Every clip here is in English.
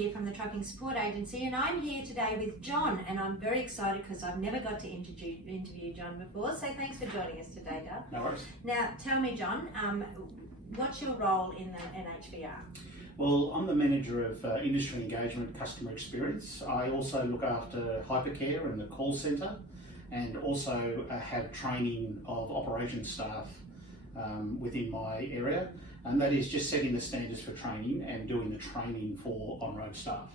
here from the Trucking Support Agency, and I'm here today with John, and I'm very excited because I've never got to interview John before, so thanks for joining us today, Doug. No worries. Now, tell me, John, what's your role in the NHVR? Well, I'm the Manager of Industry Engagement Customer Experience. I also look after hypercare and the call centre, and also have training of operations staff within my area, and that is just setting the standards for training and doing the training for on-road staff.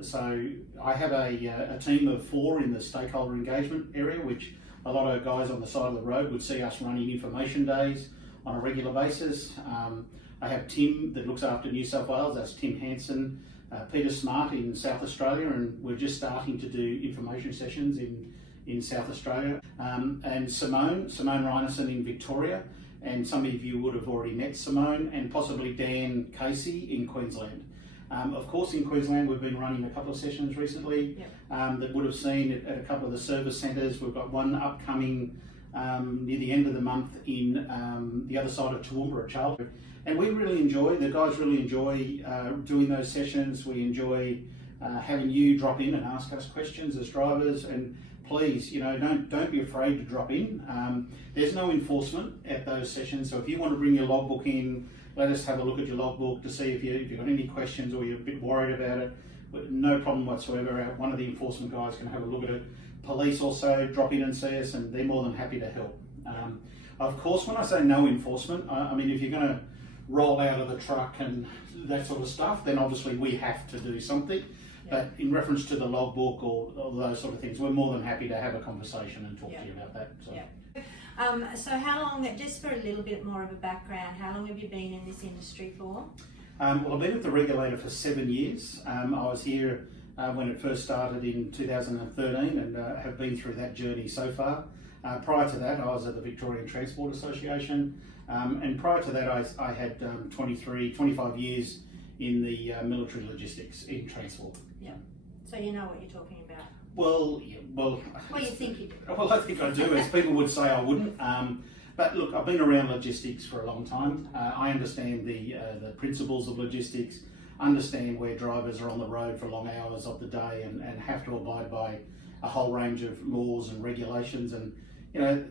So I have a team of 4 in the stakeholder engagement area, which a lot of guys on the side of the road would see us running information days on a regular basis. I have Tim that looks after New South Wales, that's Tim Hansen, Peter Smart in South Australia, and we're just starting to do information sessions in South Australia, and Simone Reinerson in Victoria, and some of you would have already met Simone, and possibly Dan Casey in Queensland. Of course, in Queensland we've been running a couple of sessions recently. Yep. That would have seen at a couple of the service centres. We've got one upcoming near the end of the month in the other side of Toowoomba at Charlton. And we really enjoy, the guys really enjoy doing those sessions. We enjoy having you drop in and ask us questions as drivers, and please, don't be afraid to drop in. There's no enforcement at those sessions, so if you want to bring your logbook in, let us have a look at your logbook to see if you've got any questions or you're a bit worried about it. No problem whatsoever. One of the enforcement guys can have a look at it. Police also drop in and see us, and they're more than happy to help. Of course, when I say no enforcement, I mean, if you're going to roll out of the truck and that sort of stuff, then obviously we have to do something. But in reference to the logbook or those sort of things, we're more than happy to have a conversation and talk to you about that. So. So how long, just for a little bit more of a background, how long have you been in this industry for? Well, I've been with the regulator for 7 years. I was here when it first started in 2013 and have been through that journey so far. Prior to that, I was at the Victorian Transport Association, and prior to that I had 25 years in the military logistics in transport. Yeah. So you know what you're talking about? Well, yeah, well, you think you do? Well, I think I do, as people would say I wouldn't. But look, I've been around logistics for a long time. I understand the principles of logistics, understand where drivers are on the road for long hours of the day and have to abide by a whole range of laws and regulations, and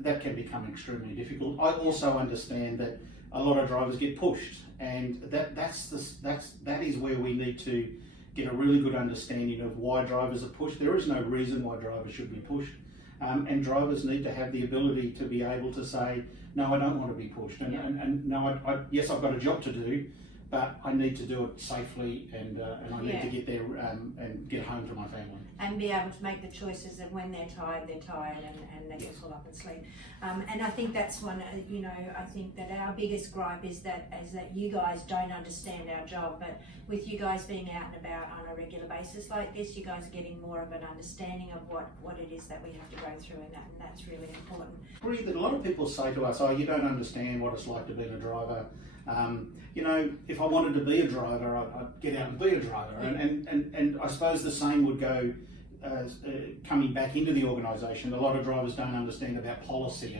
that can become extremely difficult. I also understand that a lot of drivers get pushed, and that is where we need to get a really good understanding of why drivers are pushed. There is no reason why drivers should be pushed, and drivers need to have the ability to be able to say, no, I don't want to be pushed, and no, yes, I've got a job to do, but I need to do it safely, and I need to get there and get home to my family. And be able to make the choices of when they're tired, and they can pull up and sleep. And I think that's one, I think that our biggest gripe is that you guys don't understand our job, but with you guys being out and about on a regular basis like this, you guys are getting more of an understanding of what it is that we have to go through, and that's really important. I agree that a lot of people say to us, oh, you don't understand what it's like to be a driver. If I wanted to be a driver, I'd get out and be a driver. And I suppose the same would go coming back into the organisation. A lot of drivers don't understand about policy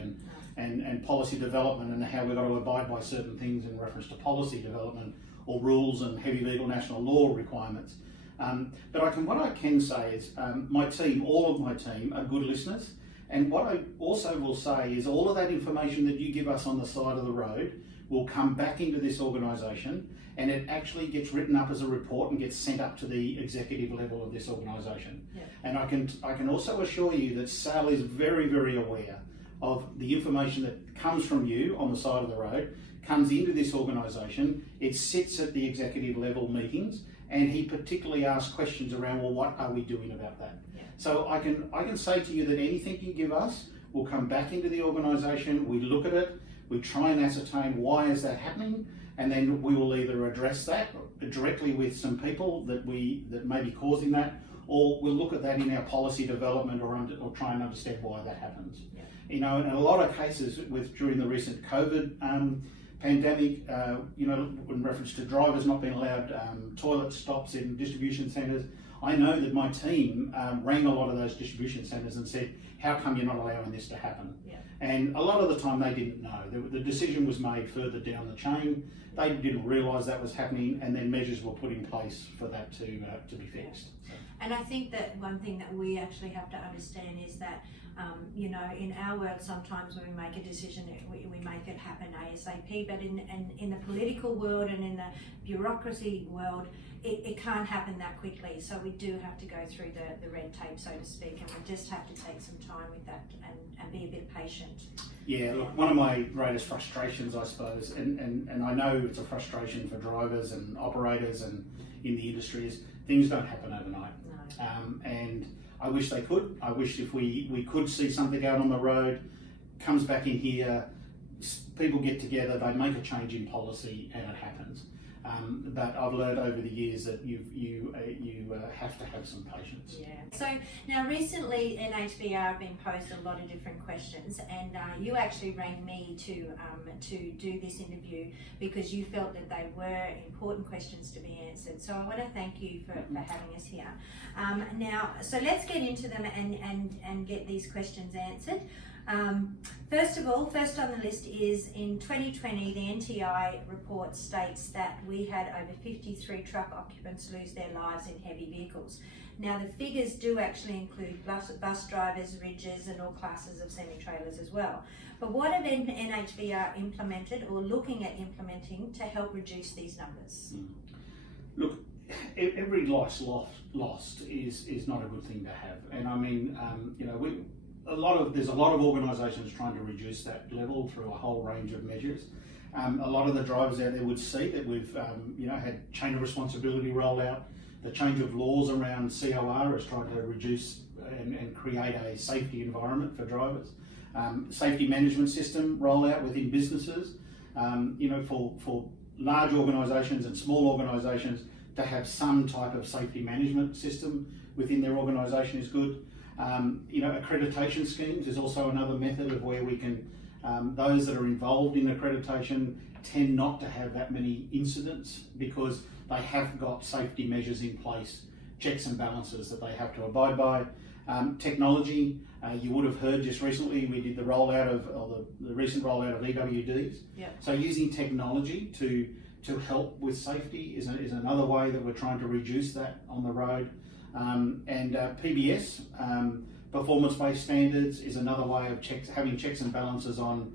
and policy development, and how we've got to abide by certain things in reference to policy development or rules and heavy vehicle national law requirements. But what I can say is my team, all of my team, are good listeners. And what I also will say is all of that information that you give us on the side of the road will come back into this organisation, and it actually gets written up as a report and gets sent up to the executive level of this organisation. Yeah. And I can also assure you that Sal is very, very aware of the information that comes from you on the side of the road, comes into this organisation, it sits at the executive level meetings, and he particularly asks questions around, well, what are we doing about that? Yeah. So I can say to you that anything you give us will come back into the organisation, we look at it, we try and ascertain why is that happening, and then we will either address that directly with some people that may be causing that, or we'll look at that in our policy development or try and understand why that happens. Yeah. In a lot of cases during the recent COVID pandemic, in reference to drivers not being allowed toilet stops in distribution centres, I know that my team rang a lot of those distribution centres and said, how come you're not allowing this to happen? Yeah. And a lot of the time they didn't know. The decision was made further down the chain. They didn't realise that was happening, and then measures were put in place for that to be fixed. Yeah. And I think that one thing that we actually have to understand is that, you know, in our world, sometimes when we make a decision, we make it happen ASAP, but in the political world and in the bureaucracy world, it can't happen that quickly. So we do have to go through the red tape, so to speak, and we just have to take some time with that and be a bit patient. Yeah, look, one of my greatest frustrations, I suppose, and I know it's a frustration for drivers and operators and in the industry, is things don't happen overnight. No. And I wish they could. I wish if we could see something out on the road, comes back in here, people get together, they make a change in policy, and it happens. But I've learned over the years that you have to have some patience. Yeah. So now recently NHVR have been posed a lot of different questions, and you actually rang me to do this interview because you felt that they were important questions to be answered. So I want to thank you for having us here. Now, so let's get into them and get these questions answered. First of all, first on the list is in 2020, the NTI report states that we had over 53 truck occupants lose their lives in heavy vehicles. Now the figures do actually include bus drivers, ridges and all classes of semi-trailers as well. But what have NHVR implemented or looking at implementing to help reduce these numbers? Look, every life lost is not a good thing to have. And I mean, you know, there's a lot of organisations trying to reduce that level through a whole range of measures. A lot of the drivers out there would see that we've you know, had chain of responsibility roll out. The change of laws around COR is trying to reduce and create a safety environment for drivers. Safety management system rollout within businesses. You know, for large organisations and small organisations to have some type of safety management system within their organisation is good. You know, accreditation schemes is also another method of where we can, those that are involved in accreditation tend not to have that many incidents because they have got safety measures in place, checks and balances that they have to abide by. Technology, you would have heard just recently we did the rollout of, or the recent rollout of EWDs. Yep. So using technology to help with safety is another way that we're trying to reduce that on the road. PBS, performance-based standards, is another way of having checks and balances on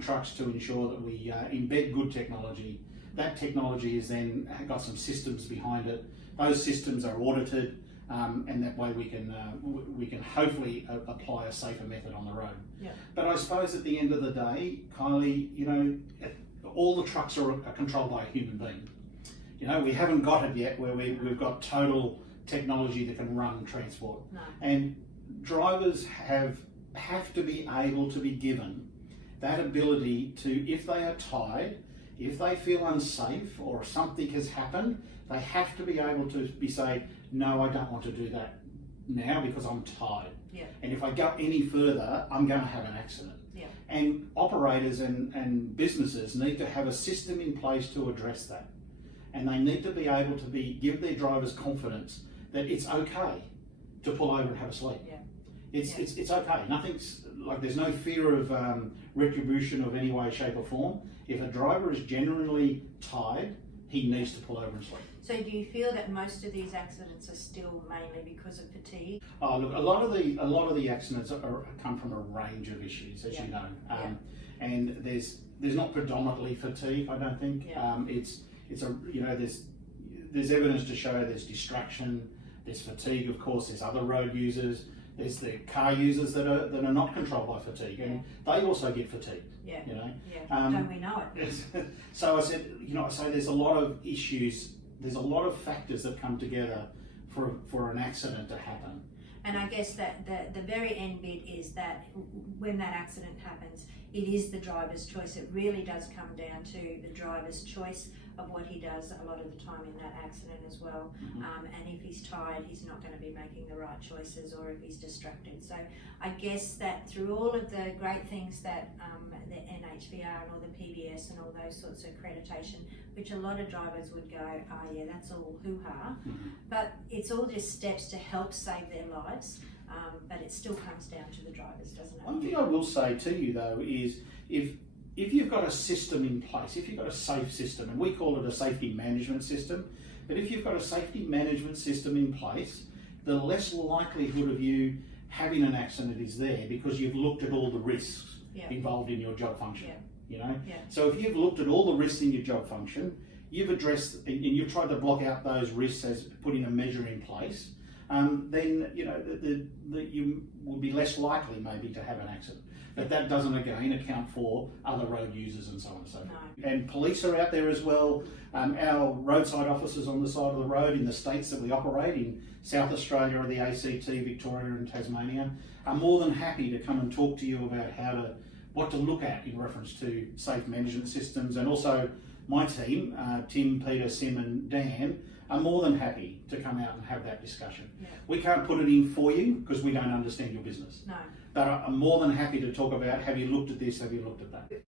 trucks to ensure that we embed good technology. That technology is then got some systems behind it. Those systems are audited, and that way we can hopefully apply a safer method on the road. Yeah. But I suppose at the end of the day, Kylie, you know, all the trucks are controlled by a human being. You know, we haven't got it yet where we've got total technology that can run transport. No. And drivers have to be able to be given that ability to, if they are tired, if they feel unsafe or something has happened, they have to be able to say, no, I don't want to do that now because I'm tired. Yeah. And if I go any further, I'm going to have an accident. Yeah. And operators and businesses need to have a system in place to address that. And they need to be able to give their drivers confidence that it's okay to pull over and have a sleep. Yeah. It's okay. Nothing's like, there's no fear of retribution of any way, shape or form. If a driver is genuinely tired, he needs to pull over and sleep. So do you feel that most of these accidents are still mainly because of fatigue? Oh, look, a lot of the accidents come from a range of issues, as you know, and there's not predominantly fatigue. I don't think. It's a, you know, there's evidence to show there's distraction, there's fatigue. Of course, there's other road users. There's the car users that are not controlled by fatigue, and they also get fatigued. Yeah. You know. Yeah. Don't we know it? So I said, you know, so there's a lot of issues. There's a lot of factors that come together for an accident to happen. And I guess that the very end bit is that when that accident happens, it is the driver's choice. It really does come down to the driver's choice of what he does a lot of the time in that accident as well. And if he's tired, he's not going to be making the right choices, or if he's distracted. So I guess that through all of the great things that the NHVR and all the PBS and all those sorts of accreditation, which a lot of drivers would go, oh yeah, that's all hoo-ha, but it's all just steps to help save their lives. But it still comes down to the drivers, doesn't it? One thing I will say to you though is if you've got a system in place, if you've got a safe system, and we call it a safety management system, but if you've got a safety management system in place, the less likelihood of you having an accident is there because you've looked at all the risks involved in your job function. You know, so if you've looked at all the risks in your job function, you've addressed and you've tried to block out those risks as putting a measure in place. Then you know that you will be less likely maybe to have an accident. But that doesn't again account for other road users and so on and so forth. No. And police are out there as well. Our roadside officers on the side of the road in the states that we operate in, South Australia or the ACT, Victoria and Tasmania, are more than happy to come and talk to you about what to look at in reference to safe management systems. And also my team, Tim, Peter, Sim and Dan, are more than happy to come out and have that discussion. We can't put it in for you because we don't understand your business. No. But I'm more than happy to talk about, have you looked at this, have you looked at that?